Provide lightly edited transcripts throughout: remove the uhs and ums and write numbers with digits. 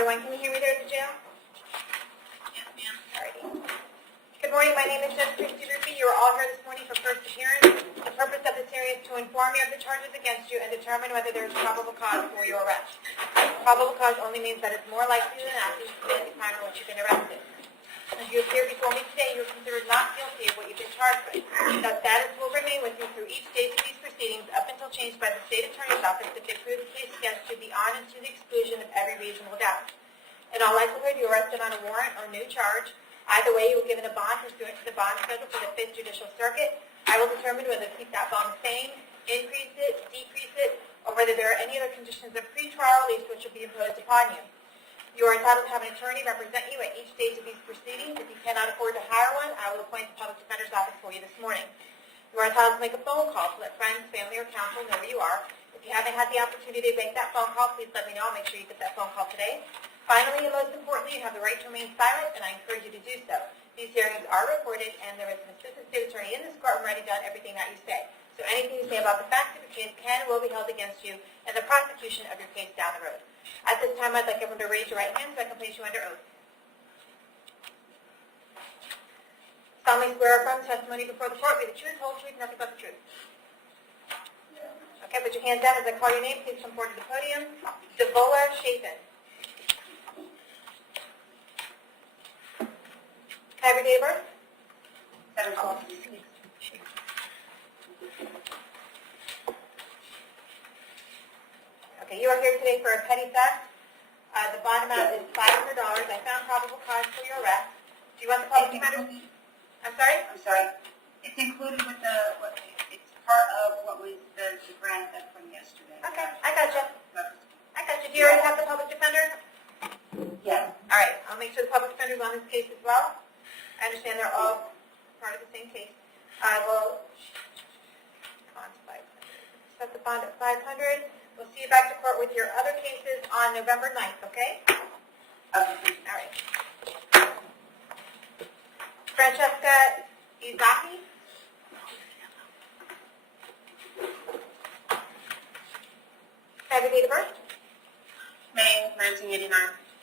everyone. Can you hear me there at the jail? Yes, ma'am. Alrighty. Good morning. My name is Judge Ruppe. You are all here this morning for first appearance. The purpose of this hearing is to inform you of the charges against you and determine whether there is probable cause for your arrest. Probable cause only means that it's more likely than not that you committed the crime for which you've been arrested. As you appear before me today, you are considered not guilty of what you've been charged with. That status will remain with you through each stage of these proceedings up until changed by the State Attorney's Office if they prove the case against you beyond and to the exclusion of every reasonable doubt. In all likelihood, you are arrested on a warrant or new charge. Either way, you will given a bond pursuant to the bond schedule for the 5th Judicial Circuit. I will determine whether to keep that bond the same, increase it, decrease it, or whether there are any other conditions of pretrial release which will be imposed upon you. You are entitled to have an attorney represent you at each stage of these proceedings. If you cannot afford to hire one, I will appoint the Public Defender's Office for you this morning. You are entitled to make a phone call to let friends, family, or counsel know where you are. If you haven't had the opportunity to make that phone call, please let me know. I'll make sure you get that phone call today. Finally, and most importantly, you have the right to remain silent, and I encourage you to do so. These hearings are recorded, and there is an assistant state attorney in this courtroom writing down everything that you say. So anything you say about the facts of your case can and will be held against you in the prosecution of your case down the road. At this time, I'd like everyone to raise your right hand so I can place you under oath. Solemnly swear or affirm testimony before the court will be the truth, whole truth, nothing but the truth. Okay, put your hands down as I call your name. Please come forward to the podium. Devola Chapin. Can I have your date of birth? 7/12. Okay, you are here today for a petty theft. The bond amount is $500. I found probable cause for your arrest. Do you want the public defender? I'm sorry? I'm sorry. It's included with it's part of what was the grant that's from yesterday. Okay, I got you. Do you already have the public defender? Yes. All right, I'll make sure the public defender's on this case as well. I understand they're all part of the same case. I will bond 500. Set the bond at 500. We'll see you back to court with your other cases on November 9th, okay? Okay. All right. Francesca Izaki. Have your date of birth? May 1989.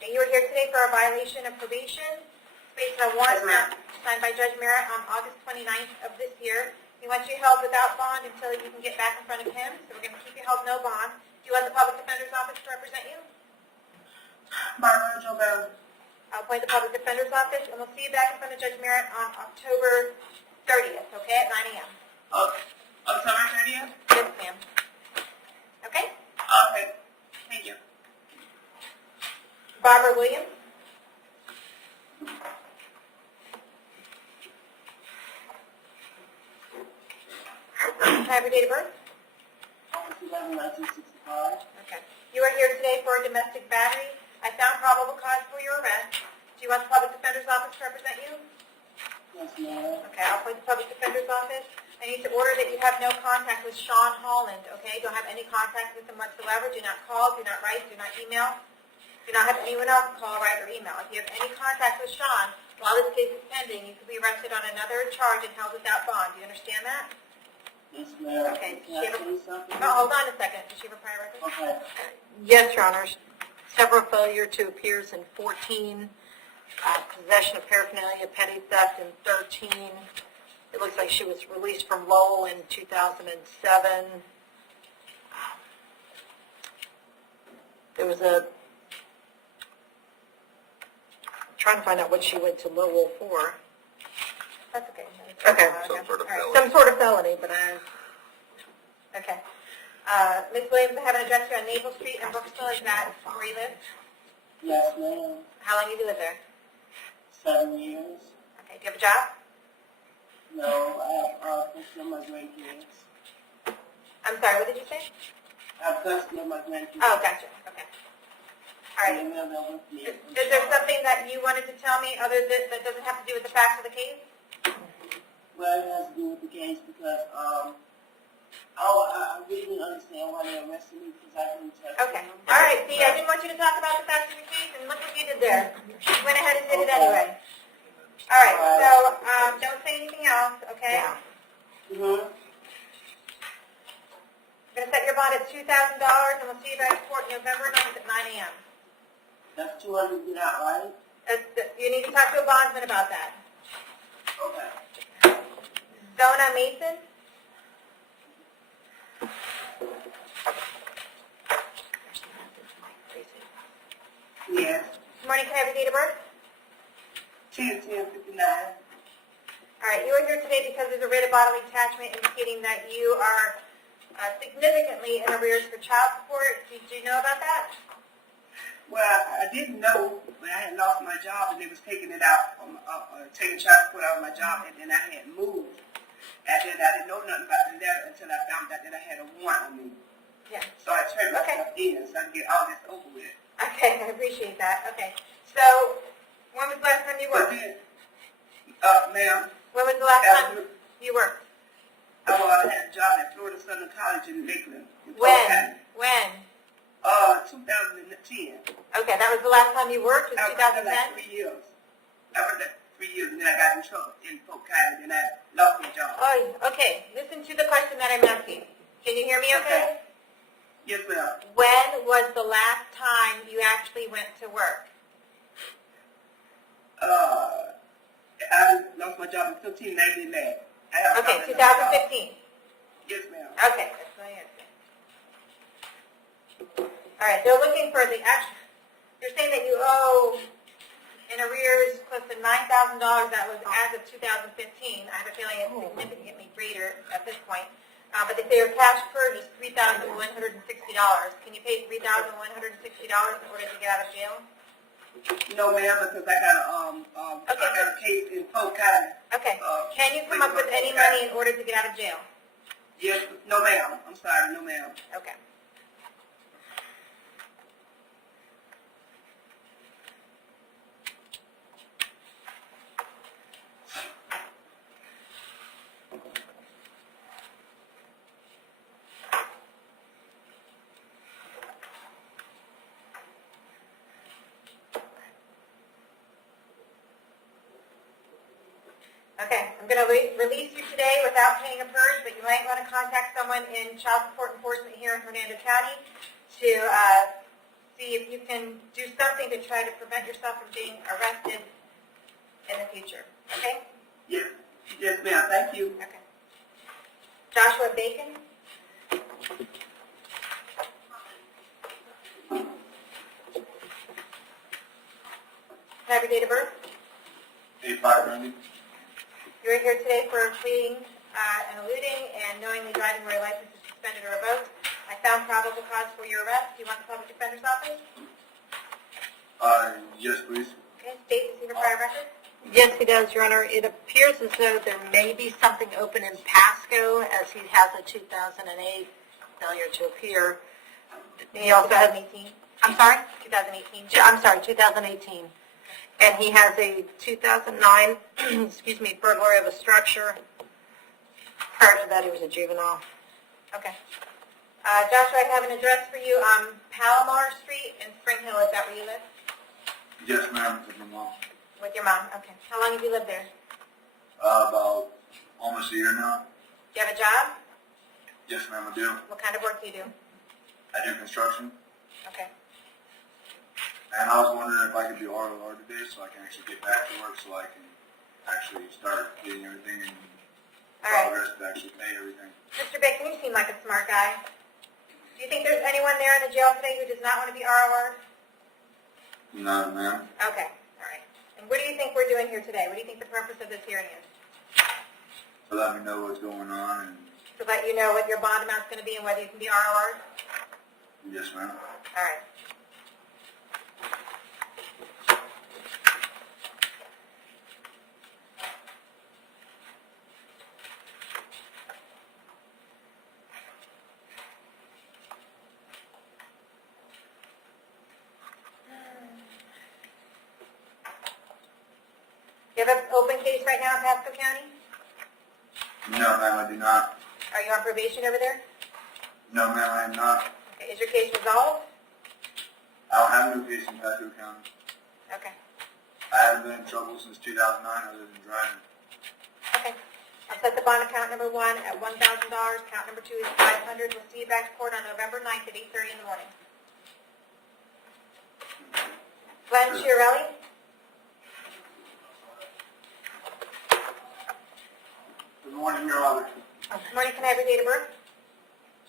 Okay, you are here today for a violation of probation based on a warrant signed by Judge Merritt on August 29th of this year. He wants you held without bond until you can get back in front of him, so we're going to keep you held no bond. Do you want the Public Defender's Office to represent you? Barbara Jobel. I'll appoint the Public Defender's Office, and we'll see you back in front of Judge Merritt on October 30th, okay, at 9 a.m. Okay. October 30th? Yes, ma'am. Okay? Okay. Thank you. Barbara Williams. Can I have your date of birth? August 11, 1965. Okay. You are here today for a domestic battery. I found probable cause for your arrest. Do you want the Public Defender's Office to represent you? Yes, ma'am. Okay, I'll appoint the Public Defender's Office. I need to order that you have no contact with Sean Holland, okay? Don't have any contact with him whatsoever. Do not call, do not write, do not email. Do not have anyone else call, write, or email. If you have any contact with Sean while this case is pending, you could be arrested on another charge and held without bond. Do you understand that? Yes, ma'am. Okay. Can I say something? Oh, hold on a second. Does she have a prior record? Okay. Yes, Your Honors. Several failure to appears in 14, possession of paraphernalia, petty theft in 13. It looks like she was released from Lowell in 2007. There was I'm trying to find out what she went to Lowell for. That's okay. Okay. Some sort of felony. Some sort of felony, but Okay. Ms. Williams, I have an address here on Naval Street in Brooksville. Is that where you live? Yes, ma'am. How long have you lived there? 7 years. Okay. Do you have a job? No, I have custody of my grandkids. I'm sorry, what did you say? I have custody of my grandkids. Oh, gotcha. Okay. All right. And they're with me. Is there something that you wanted to tell me other than that doesn't have to do with the facts of the case? Well, it has to do with the case because I really didn't understand why they arrested me because I didn't touch Okay. them. All right. See, I didn't want you to talk about the facts of the case, and look what you did there. You went ahead and did it anyway. All right. So don't say anything else, okay? Mm-hmm. I'm going to set your bond at $2,000, and we'll see you back in court November 9th at 9 a.m. That's 200 not right? You need to talk to a bondsman about that. Okay. Zona Mason? Yes. Good morning, can I have your date of birth? 10/10/59. All right, you are here today because there's a writ of bodily attachment indicating that you are significantly in arrears for child support. Did you know about that? Well, I didn't know when I had lost my job and they was taking it out, taking child support out of my job, and then I had moved. And then I didn't know nothing about that until I found out that I had a warrant on me. Yeah. So I turned myself in so I can get all this over with. Okay, I appreciate that. Okay. So, when was the last time you But worked? then, ma'am, When was the last time you worked? I had a job at Florida Southern College in Lakeland. In Polk When? County. When? 2010. Okay, that was the last time you worked, was I worked there 2010? like 3 years. I worked there 3 years, and then I got in trouble in Polk County, and I lost my job. Oh, okay. Listen to the question that I'm asking. Can you hear me okay? Yes, ma'am. When was the last time you actually went to work? I lost my job in 1599. Okay, 2015. Yes, ma'am. Okay, that's what I understand. All right, they're looking for the actual, they're saying that you owe in arrears close to $9,000. That was as of 2015. I have a feeling it's significantly greater at this point. But they say your cash purge is $3,160. Can you pay $3,160 in order to get out of jail? No, ma'am, because I got a case in Polk County. Okay. Can you come up with any money in order to get out of jail? Yes, no, ma'am. I'm sorry, no, ma'am. Okay. Okay, I'm going to release you today without paying a purge, but you might want to contact someone in child support enforcement here in Hernando County to see if you can do something to try to prevent yourself from being arrested in the future. Okay? Yes, yes, ma'am. Thank you. Okay. Joshua Bacon? Can I have your date of birth? 8590. You are here today for fleeing and eluding and knowingly driving where your license is suspended or revoked. I found probable cause for your arrest. Do you want the public defender's office? Yes, please. Okay, state receiver prior record? Yes, he does, Your Honor. It appears as though there may be something open in Pasco, as he has a 2008 failure to appear. He also has, 2018? I'm sorry? 2018. I'm sorry, 2018. And he has a 2009, excuse me, burglary of a structure. Prior to that, he was a juvenile. Okay. Joshua, I have an address for you on Palomar Street in Spring Hill. Is that where you live? Yes, ma'am. With my mom. With your mom. Okay. How long have you lived there? About almost a year now. Do you have a job? Yes, ma'am, I do. What kind of work do you do? I do construction. Okay. And I was wondering if I could do ROR today so I can actually get back to work so I can actually start getting everything in All right. progress to actually pay everything. Mr. Bacon, you seem like a smart guy. Do you think there's anyone there in the jail today who does not want to be ROR? No, ma'am. Okay. All right. And what do you think we're doing here today? What do you think the purpose of this hearing is? So let me know what's going on and To let you know what your bond amount's going to be and whether you can be ROR? yes, ma'am. All right. You have an open case right now in Pasco County? No, ma'am, I do not. Are you on probation over there? No, ma'am, I am not. Okay. Is your case resolved? I don't have no case in Pasco County. Okay. I haven't been in trouble since 2009 other than driving. Okay. I'll set the bond account number 1 at $1,000. Count number 2 is $500. We'll see you back to court on November 9th at 8:30 in the morning. Glenn Chiarelli. Good morning, Your Honor. Good morning, can I have your date of birth?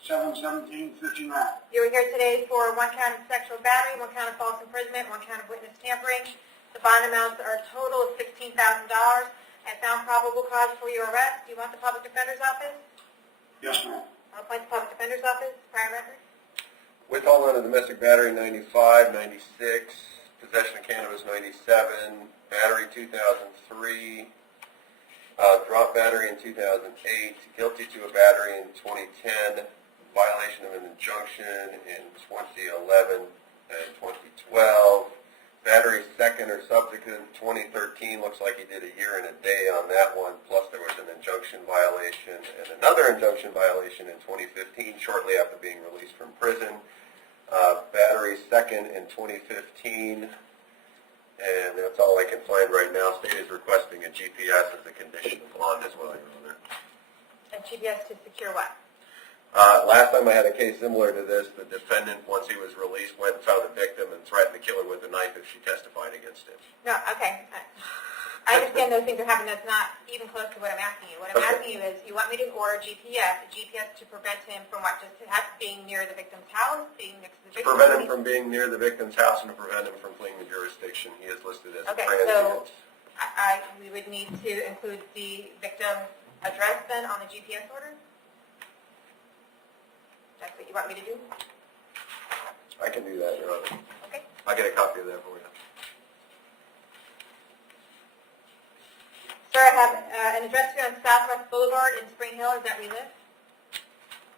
7/17/59. You were here today for one count of sexual battery, one count of false imprisonment, one count of witness tampering. The bond amounts are a total of $16,000. I found probable cause for your arrest. Do you want the public defender's office? Yes, ma'am. I'll appoint the public defender's office. Prior record? Withholding of domestic battery 95, 96, possession of cannabis 97, battery 2003, drop battery in 2008, guilty to a battery in 2010, violation of an injunction in 2011 and 2012, battery second or subsequent 2013, looks like he did a year and a day on that one, plus there was an injunction violation and another injunction violation in 2015 shortly after being released from prison. Battery second in 2015, and that's all I can find right now. State is requesting a GPS as a condition of bond as well, Your Honor. And GPS to secure what? Last time I had a case similar to this, the defendant, once he was released, went and found the victim and threatened to kill her with a knife if she testified against him. No, okay. I understand those things are happening. That's not even close to what I'm asking you. What I'm asking you is, you want me to order GPS to prevent him from what? Just being near the victim's house, being next to the To victim? prevent him from being near the victim's house and to prevent him from fleeing the jurisdiction. He is listed as a Okay, transient. so we would need to include the victim's address then on the GPS order? That's what you want me to do? I can do that, Your Honor. Okay. I'll get a copy of that for you. Sir, I have an address here on Southwest Boulevard in Spring Hill. Is that where you live?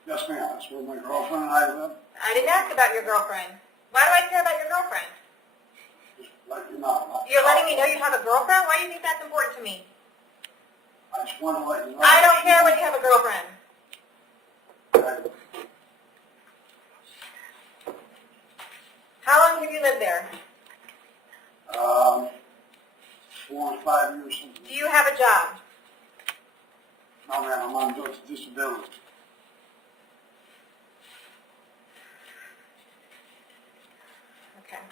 Yes, ma'am. That's where my girlfriend and I live. I didn't ask about your girlfriend. Why do I care about your girlfriend? Just let you know. You're letting me know you have a girlfriend? Why do you think that's important to me? I just want to let you know. I don't care when you have a girlfriend. How long have you lived there? 4 or 5 years. Do you have a job? No, ma'am. I'm on disability. Okay.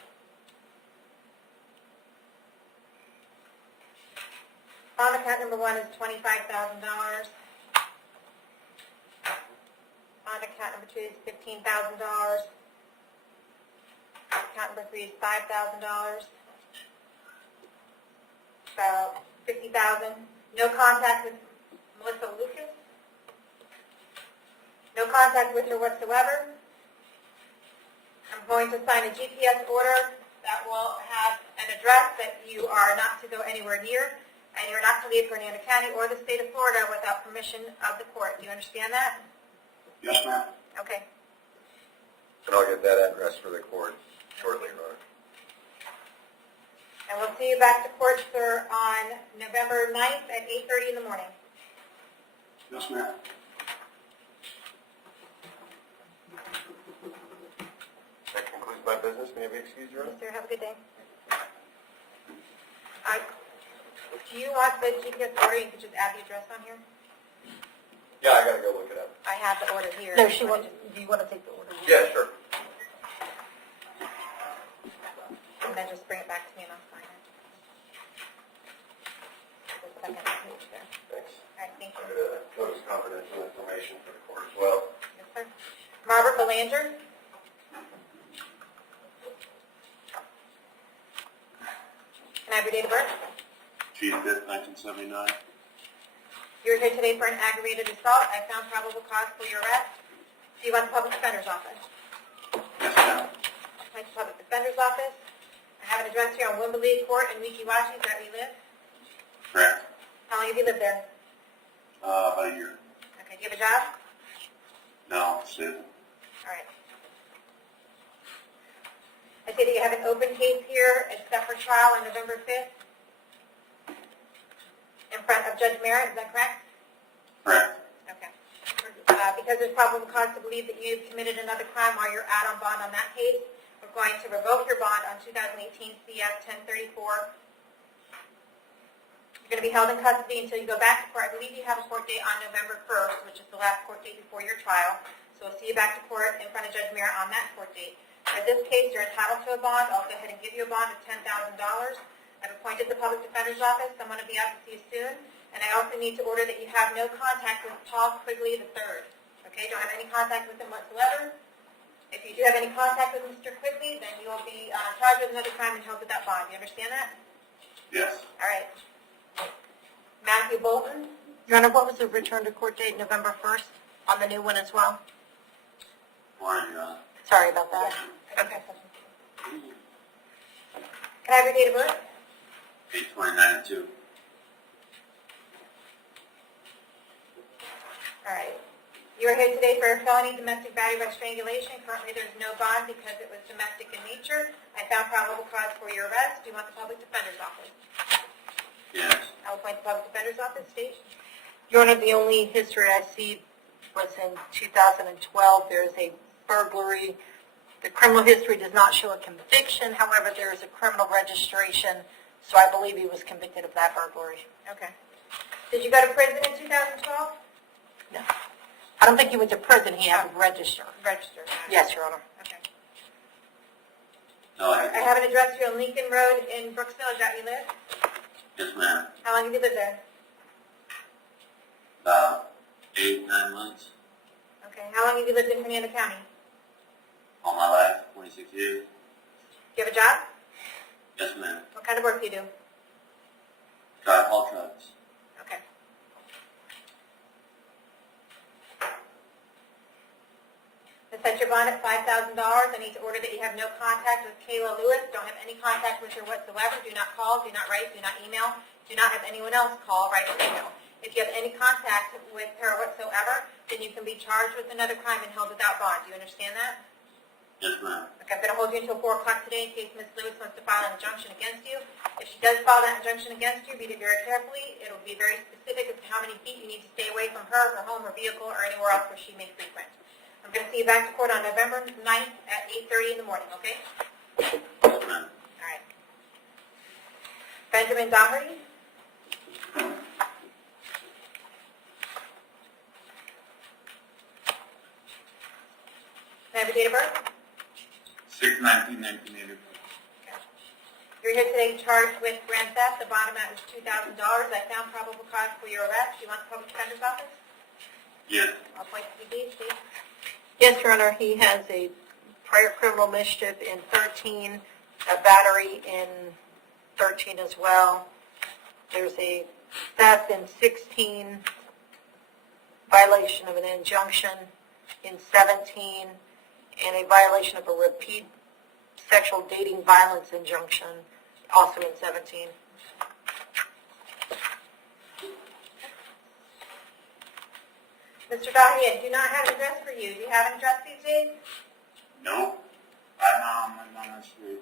Bond account number 1 is $25,000. Bond account number 2 is $15,000. Account number 3 is $5,000. About $50,000. No contact with Melissa Lucas. No contact with her whatsoever. I'm going to sign a GPS order that will have an address that you are not to go anywhere near, and you're not to leave Hernando County or the state of Florida without permission of the court. Do you understand that? Yes, ma'am. Okay. And I'll get that address for the court shortly, Your Honor. And we'll see you back to court, sir, on November 9th at 8:30 in the morning. Yes, ma'am. That concludes my business. May I be excused, Your Honor? Yes, sir. Have a good day. Do you want the GPS order? You could just add the address on here. Yeah, I gotta go look it up. I have the order here. No, she wants, do you want to take the order? Yeah, sure. And then just bring it back to me and I'll sign it. The second page there. Thanks. All right, thank I'm you. gonna notice confidential information for the court as well. Yes, sir. Robert Belanger. Can I have your date of birth? June 5th, 1979. You're here today for an aggravated assault. I found probable cause for your arrest. Do you want the public defender's office? Yes, ma'am. Like the public defender's office. I have an address here on Wimbledon Court in Weeki-Washi. Is that where you live? Correct. How long have you lived there? About a year. Okay. Do you have a job? No, Sid. All right. I see that you have an open case here. It's set for trial on November 5th in front of Judge Merritt. Is that correct? Correct. Okay. Because there's probable cause to believe that you've committed another crime while you're out on bond on that case, we're going to revoke your bond on 2018 CS 1034. You're going to be held in custody until you go back to court. I believe you have a court date on November 1st, which is the last court date before your trial. So we'll see you back to court in front of Judge Merritt on that court date. For this case, you're entitled to a bond. I'll go ahead and give you a bond of $10,000. I've appointed the Public Defender's Office. I'm going to be out to see you soon. And I also need to order that you have no contact with Paul Quigley III. Okay, don't have any contact with him whatsoever. If you do have any contact with Mr. Quigley, then you will be charged with another crime and held without bond. You understand that? Yes. All right. Matthew Bolton. Your Honor, what was the return to court date, November 1st, on the new one as well? Morning, Your Honor. Sorry about that. Okay. Can I have your date of birth? 8/29/2. All right. You are here today for a felony domestic battery by strangulation. Currently, there's no bond because it was domestic in nature. I found probable cause for your arrest. Do you want the Public Defender's Office? Yes. I'll appoint the Public Defender's Office. State. Your Honor, the only history I see was in 2012. There's a burglary. The criminal history does not show a conviction. However, there is a criminal registration, so I believe he was convicted of that burglary. Okay. Did you go to prison in 2012? No. I don't think he went to prison. He had to register. Registered. Yes, Your Honor. Okay. No, I have an address here on Lincoln Road in Brooksville. Is that where you live? Yes, ma'am. How long have you lived there? About 8-9 months. Okay. How long have you lived in Hernando County? All my life, 26 years. Do you have a job? Yes, ma'am. What kind of work do you do? Drive haul trucks. Okay. To set your bond at $5,000, I need to order that you have no contact with Kayla Lewis. Don't have any contact with her whatsoever. Do not call, do not write, do not email. Do not have anyone else call, write, or email. If you have any contact with her whatsoever, then you can be charged with another crime and held without bond. Do you understand that? Yes, ma'am. Okay, I'm going to hold you until 4 o'clock today in case Ms. Lewis wants to file an injunction against you. If she does file that injunction against you, read it very carefully. It'll be very specific as to how many feet you need to stay away from her home, her vehicle, or anywhere else where she may frequent. I'm going to see you back to court on November 9th at 8:30 in the morning, okay? Yes, ma'am. All right. Benjamin Doherty. Can I have your date of birth? 6/19/1980. You're here today charged with grand theft. The bond amount is $2,000. I found probable cause for your arrest. Do you want the Public Defender's Office? Yes. I'll point to you, Steve. Yes, Your Honor, he has a prior criminal mischief in 13, a battery in 13 as well. There's a theft in 16, violation of an injunction in 17, and a violation of a repeat sexual dating violence injunction also in 17. Mr. Doherty, I do not have an address for you. Do you have an address these days? No. I'm on the street.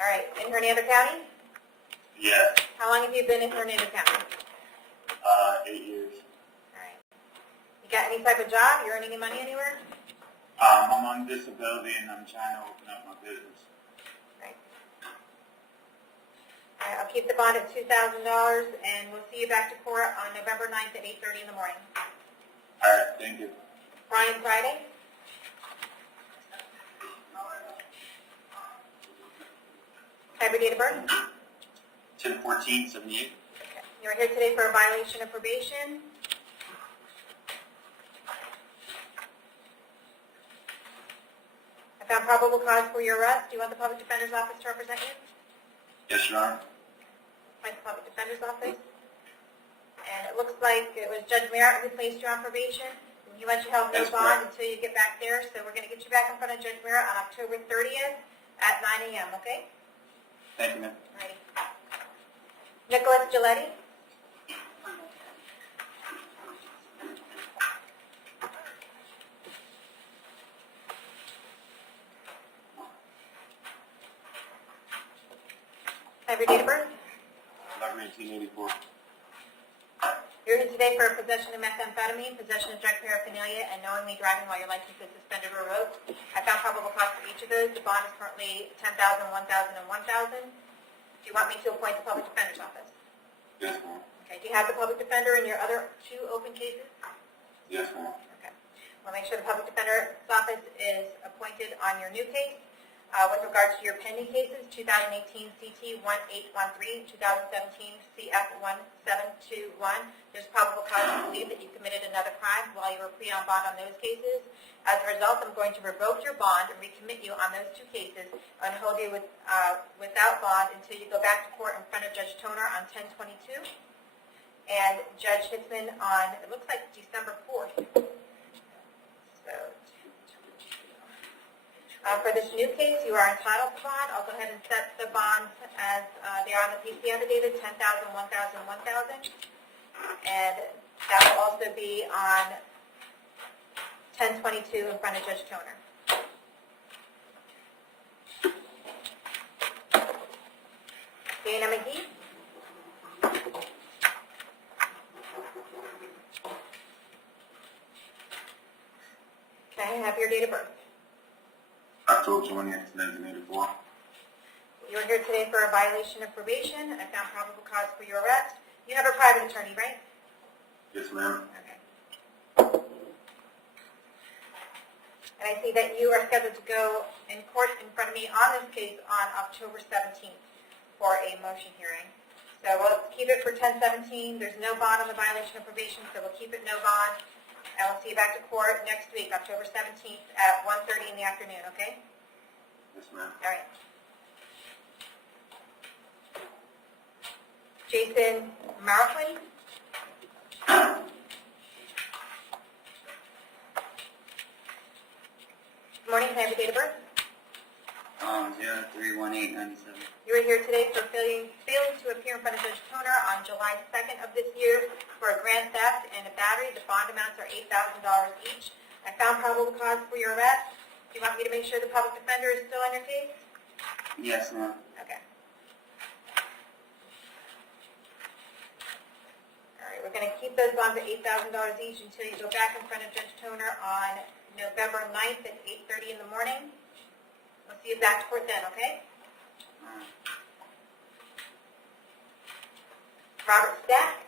All right. In Hernando County? Yes. How long have you been in Hernando County? 8 years. All right. You got any type of job? You earning any money anywhere? I'm on disability and I'm trying to open up my business. Right. All right, I'll keep the bond at $2,000, and we'll see you back to court on November 9th at 8:30 in the morning. All right, thank you. Brian Friday? Have your date of birth? 10/14/78. Okay. You're here today for a violation of probation. I found probable cause for your arrest. Do you want the Public Defender's Office to represent you? Yes, Your Honor. My Public Defender's Office. And it looks like it was Judge Merritt who placed you on probation. And you let you have no That's bond correct. until you get back there. So we're going to get you back in front of Judge Merritt on October 30th at 9 a.m., okay? Thank you, ma'am. Alrighty. Nicholas Giletti? Have your date of birth? 11/18/84. You're here today for possession of methamphetamine, possession of drug paraphernalia, and knowingly driving while your license is suspended or revoked. I found probable cause for each of those. The bond is currently $10,000, $1,000, and $1,000. Do you want me to appoint the Public Defender's Office? Yes, ma'am. Okay. Do you have the Public Defender in your other 2 open cases? Yes, ma'am. Okay. We'll make sure the Public Defender's Office is appointed on your new case. With regards to your pending cases, 2018 CT 1813, 2017 CF 1721, there's probable cause to believe that you committed another crime while you were free on bond on those cases. As a result, I'm going to revoke your bond and recommit you on those two cases and hold you without bond until you go back to court in front of Judge Toner on 10/22 and Judge Hitzman on, it looks like December 4th. So, for this new case, you are entitled to bond. I'll go ahead and set the bonds as they are on the PC affidavit, 10,000, 1,000, 1,000. And that will also be on 10/22 in front of Judge Toner. Dana McGee. Can I have your date of birth? October 20th, 1984. You are here today for a violation of probation. I found probable cause for your arrest. You have a private attorney, right? Yes, ma'am. Okay. And I see that you are scheduled to go in court in front of me on this case on October 17th for a motion hearing. So we'll keep it for 10/17. There's no bond on the violation of probation, so we'll keep it no bond. And we'll see you back to court next week, October 17th at 1:30 in the afternoon, okay? Yes, ma'am. All right. Jason Marquin. Good morning, can I have your date of birth? 03/18/97. You are here today for failing to appear in front of Judge Toner on July 2nd of this year for a grand theft and a battery. The bond amounts are $8,000 each. I found probable cause for your arrest. Do you want me to make sure the public defender is still on your case? Yes, ma'am. Okay. All right, we're going to keep those bonds at $8,000 each until you go back in front of Judge Toner on November 9th at 8:30 in the morning. We'll see you back to court then, okay? Robert Stack.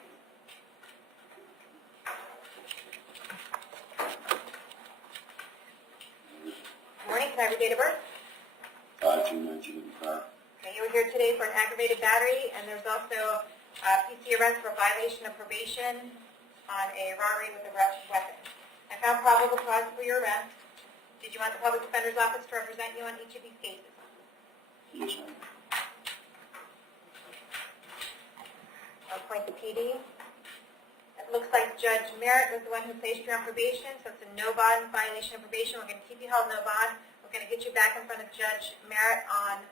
Good morning, can I have your date of birth? 5/2/1985. Okay, you were here today for an aggravated battery, and there's also a PC arrest for violation of probation on a robbery with a weapon. I found probable cause for your arrest. Did you want the public defender's office to represent you on each of these cases? Yes, ma'am. I'll appoint the PD. It looks like Judge Merritt was the one who placed you on probation, so it's a no bond violation of probation. We're going to keep you held no bond. We're going to get you back in front of Judge Merritt on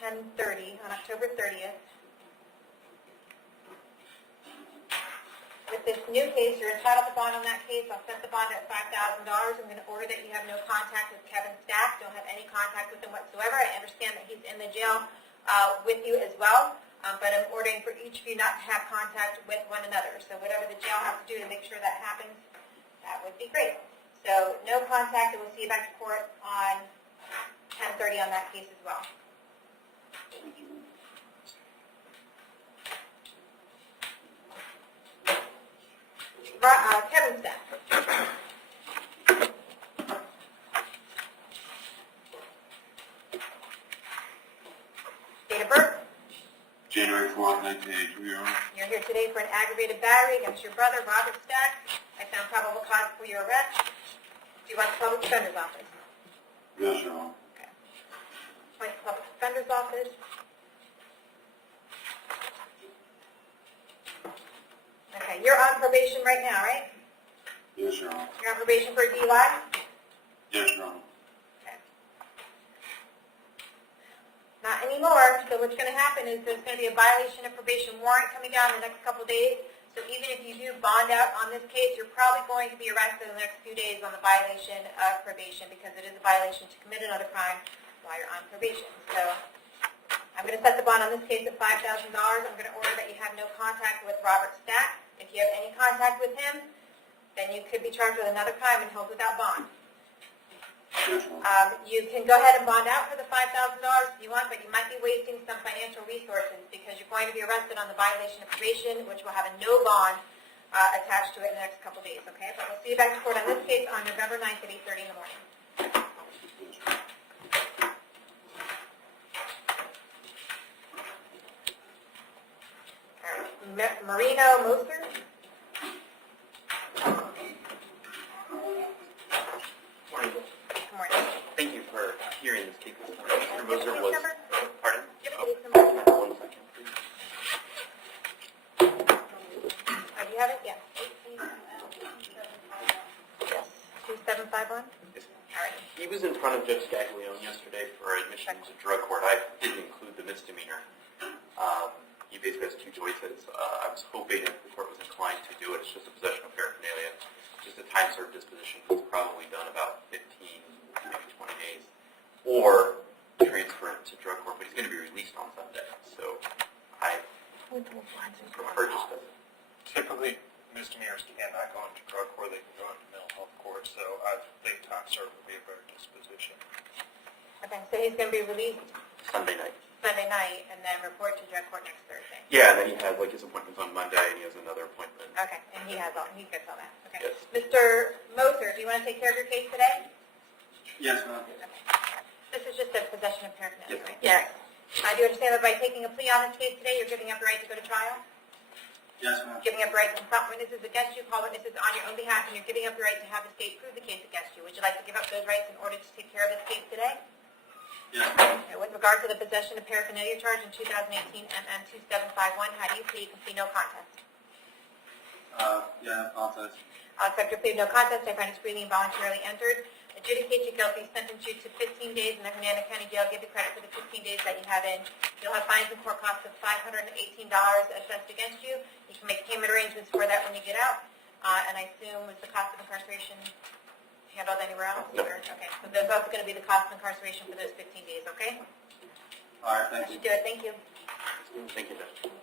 10:30 on October 30th. With this new case, you're entitled to bond on that case. I'll set the bond at $5,000. I'm going to order that you have no contact with Kevin Stack. Don't have any contact with him whatsoever. I understand that he's in the jail with you as well, but I'm ordering for each of you not to have contact with one another. So whatever the jail has to do to make sure that happens, that would be great. So no contact, and we'll see you back to court on 10:30 on that case as well. Thank you. Kevin Stack. Date of birth? January 4th, 1983, Your Honor. You're here today for an aggravated battery against your brother, Robert Stack. I found probable cause for your arrest. Do you want the public defender's office? Yes, Your Honor. Okay. Appoint the public defender's office. Okay, you're on probation right now, right? Yes, Your Honor. You're on probation for a DUI? Yes, Your Honor. Okay. Not anymore. So what's going to happen is there's going to be a violation of probation warrant coming down in the next couple of days. So even if you do bond out on this case, you're probably going to be arrested in the next few days on the violation of probation because it is a violation to commit another crime while you're on probation. So I'm going to set the bond on this case at $5,000. I'm going to order that you have no contact with Robert Stack. If you have any contact with him, then you could be charged with another crime and held without bond. Yes, Your Honor. You can go ahead and bond out for the $5,000 if you want, but you might be wasting some financial resources because you're going to be arrested on the violation of probation, which will have a no bond attached to it in the next couple of days, okay? But we'll see you back to court on this case on November 9th at 8:30 in the morning. Yes, Marino Moser. Morning. Good morning. Thank you for hearing this case this morning. Mr. Moser Case was, number? pardon? Do you have a case number? 1 second, please. Do you have it? Yeah. 2751? Yes. All right. He was in front of Judge Scaglione yesterday for admission to drug court. I didn't include the misdemeanor. He basically has two choices. I was hoping if the court was inclined to do it, it's just a possession of paraphernalia. Just a time served disposition. It's probably done about 15, maybe 20 days. Or transfer him to drug court, but he's going to be released on Sunday. So I prefer just a... Typically, misdemeanors cannot go into drug court, they can go into mental health court, so I think time served would be a better disposition. Okay, so he's going to be released Sunday night. Sunday night and then report to drug court next Thursday. Yeah, and then he has like his appointments on Monday, and he has another appointment. Okay, and he gets all that. Okay. Yes. Mr. Moser, do you want to take care of your case today? Yes, ma'am. Okay. This is just a possession of paraphernalia, Yes. right? Yes. Do you understand that by taking a plea on this case today, you're giving up the right to go to trial? Yes, ma'am. Giving up the right to confront witnesses against you, call witnesses on your own behalf, and you're giving up the right to have the state prove the case against you. Would you like to give up those rights in order to take care of this case today? Yes, ma'am. Okay, with regard to the possession of paraphernalia charge in 2018 MM 2751, how do you plead? You can plead no contest. Yeah, contest. I'll accept your plea of no contest. I find it's freely and voluntarily entered. Adjudicate you guilty, sentence you to 15 days in the Hernando County Jail. Give you credit for the 15 days that you have in. You'll have fines and court costs of $518 assessed against you. You can make payment arrangements for that when you get out. And I assume was the cost of incarceration handled anywhere else? No. Or- okay, so there's also going to be the cost of incarceration for those 15 days, okay? All right, thank you. Do it. Thank you. Thank you, Judge.